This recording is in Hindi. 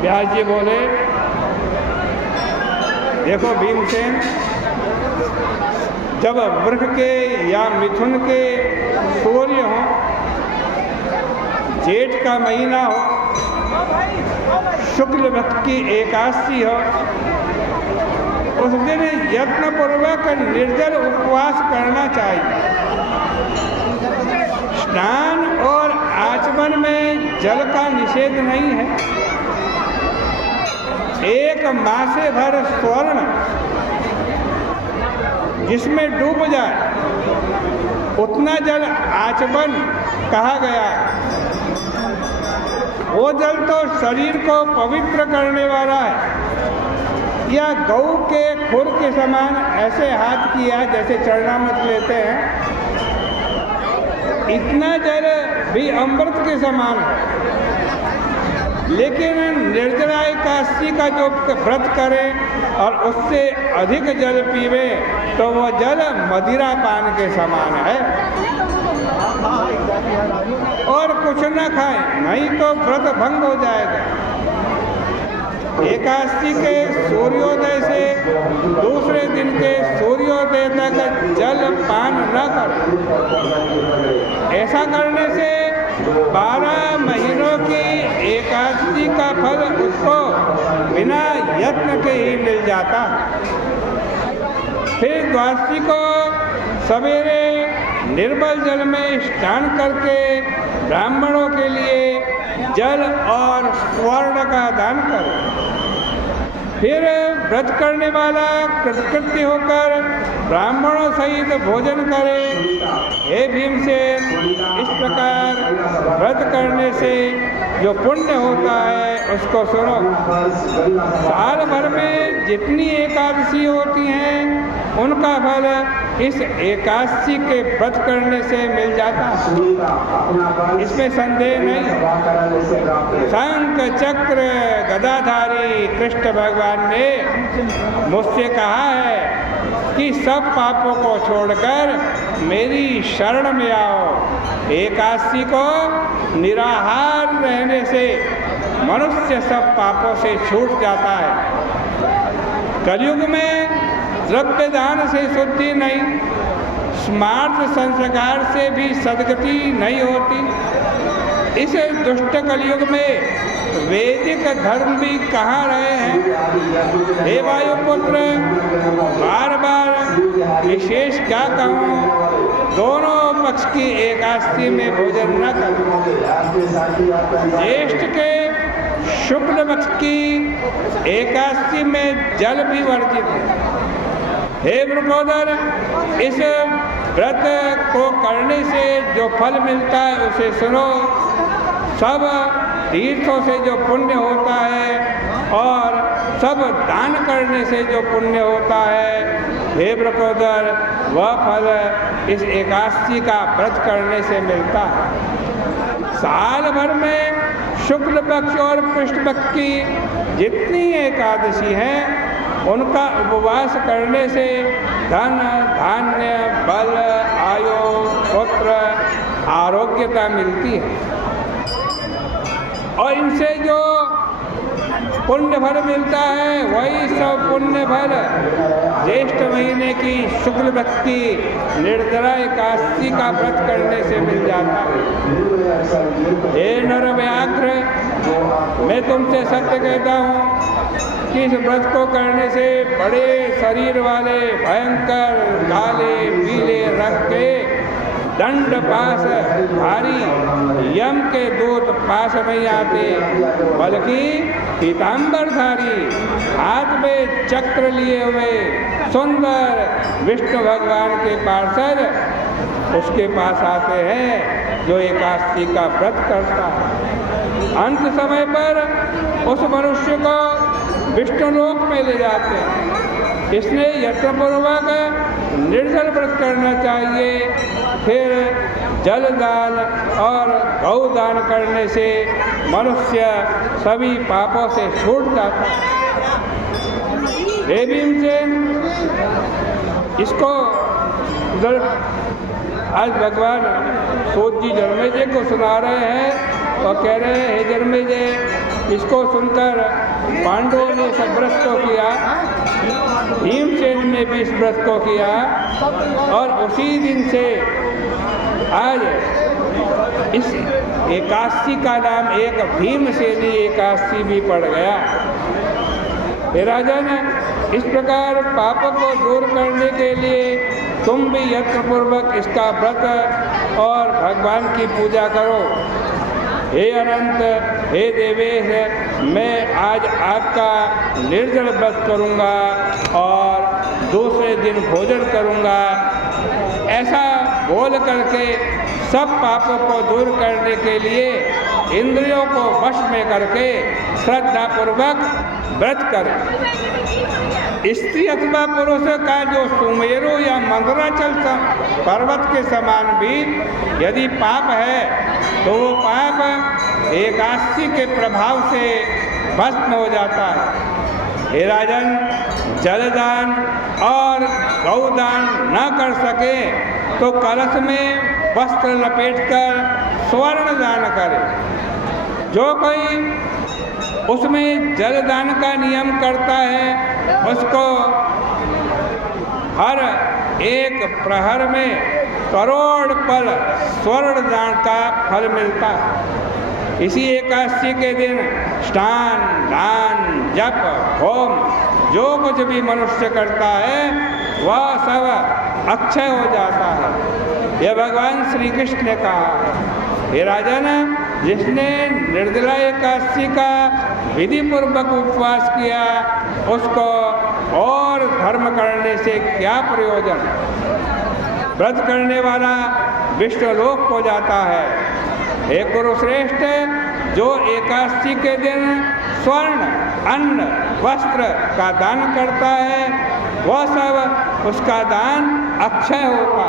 व्यास जी बोले, देखो भीमसेन, जब वृष के या मिथुन के सूर्य हो, जेठ का महीना हो, शुक्ल पक्ष की एकादशी हो, उस दिन यत्नपूर्वक निर्जल उपवास करना चाहिए। स्नान और आचमन में जल का निषेध नहीं है। एक मासे भर स्वर्ण जिसमें डूब जाए उतना जल आचमन कहा गया। वो जल तो शरीर को पवित्र करने वाला है। या गऊ के खुर के समान ऐसे हाथ किया जैसे चरणामृत लेते हैं, इतना जल भी अमृत के समान है। लेकिन निर्जला एकादशी का जो व्रत करे और उससे अधिक जल पीवे तो वह जल मदिरा पान के समान है। और कुछ न खाए, नहीं तो व्रत भंग हो जाएगा। एकादशी के सूर्योदय से दूसरे दिन के सूर्योदय तक जल पान न करें। ऐसा करने से 12 महीनों की एकादशी का फल उसको बिना यत्न के ही मिल जाता। फिर द्वादशी को सवेरे निर्मल जल में स्नान करके ब्राह्मणों के लिए जल और स्वर्ण का दान करें। फिर व्रत करने वाला कृतकृत्य होकर ब्राह्मणों सहित भोजन करे। हे भीमसेन, इस प्रकार व्रत करने से जो पुण्य होता है उसको सुनो। साल भर में जितनी एकादशी होती हैं उनका फल इस एकादशी के व्रत करने से मिल जाता है, इसमें संदेह नहीं। शंख चक्र गदाधारी कृष्ण भगवान ने मुझसे कहा है कि सब पापों को छोड़कर मेरी शरण में आओ। एकादशी को निराहार रहने से मनुष्य सब पापों से छूट जाता है। कलयुग में द्रव्य दान से शुद्धि नहीं, स्मार्थ संस्कार से भी सद्गति नहीं होती। इस दुष्ट कलयुग में वैदिक धर्म भी कहाँ रहे हैं। हे वायुपुत्र, बार बार विशेष क्या कहूँ, दोनों पक्ष की एकादशी में भोजन न करें। ज्येष्ठ के शुक्ल पक्ष की एकादशी में जल भी वर्जित है। हे वृकोदर, इस व्रत को करने से जो फल मिलता है उसे सुनो। सब तीर्थों से जो पुण्य होता है और सब दान करने से जो पुण्य होता है, हे वृकोदर, वह फल इस एकादशी का व्रत करने से मिलता है। साल भर में शुक्ल पक्ष और कृष्ण पक्ष की जितनी एकादशी हैं उनका उपवास करने से धन धान्य बल आयु पुत्र आरोग्यता मिलती है। और इनसे जो पुण्य फल मिलता है वही सब पुण्य फल ज्येष्ठ महीने की शुक्ल पक्ष की निर्जला एकादशी का व्रत करने से मिल जाता है। हे नर व्याघ्र, मैं तुमसे सत्य कहता हूँ कि इस व्रत को करने से बड़े शरीर वाले भयंकर काले पीले रंग के दंड पास धारी यम के दूत पास नहीं आते, बल्कि पीताम्बरधारी हाथ में चक्र लिए हुए सुंदर विष्णु भगवान के पार्षद उसके पास आते हैं जो एकादशी का व्रत करता है। अंत समय पर उस मनुष्य को विष्णु लोक में ले जाते हैं। इसलिए यत्नपूर्वक निर्जल व्रत करना चाहिए। फिर जल दान और गौ दान करने से मनुष्य सभी पापों से छूट जाता है। हे भीमसेन, इसको उधर आज भगवान सूत जी जन्मेजय को सुना रहे हैं और कह रहे हैं, हे जन्मेजय, इसको सुनकर पांडवों ने सब व्रत को किया, भीमसेन ने भी इस व्रत को किया और उसी दिन से आज इस एकादशी का नाम एक भीमसेनी एकादशी भी पड़ गया। हे राजन, इस प्रकार पापों को दूर करने के लिए तुम भी यत्नपूर्वक इसका व्रत और भगवान की पूजा करो। हे अनंत, हे देवेश, मैं आज आपका निर्जल व्रत करूँगा और दूसरे दिन भोजन करूँगा। ऐसा बोल करके सब पापों को दूर करने के लिए इंद्रियों को वश में करके श्रद्धापूर्वक व्रत करें। स्त्री अथवा पुरुष का जो सुमेरु या मंदराचल पर्वत के समान भी यदि पाप है तो वो पाप एकादशी के प्रभाव से भस्म हो जाता है। हे राजन, जलदान और गौदान न कर सके तो कलश में वस्त्र लपेटकर स्वर्ण दान करे। जो कोई उसमें जलदान का नियम करता है उसको हर एक प्रहर में करोड़ पल स्वर्ण दान का फल मिलता है। इसी एकादशी के दिन स्नान, दान, जप, होम जो कुछ भी मनुष्य करता है वह सब अक्षय हो जाता है। यह भगवान श्री कृष्ण ने कहा है। हे राजन, जिसने निर्जला एकादशी का विधि पूर्वक उपवास किया उसको और धर्म करने से क्या प्रयोजन। व्रत करने वाला विष्णुलोक को जाता है। हे कुरुश्रेष्ठ, जो एकादशी के दिन स्वर्ण, अन्न, वस्त्र का दान करता है वह सब उसका दान अक्षय होता है।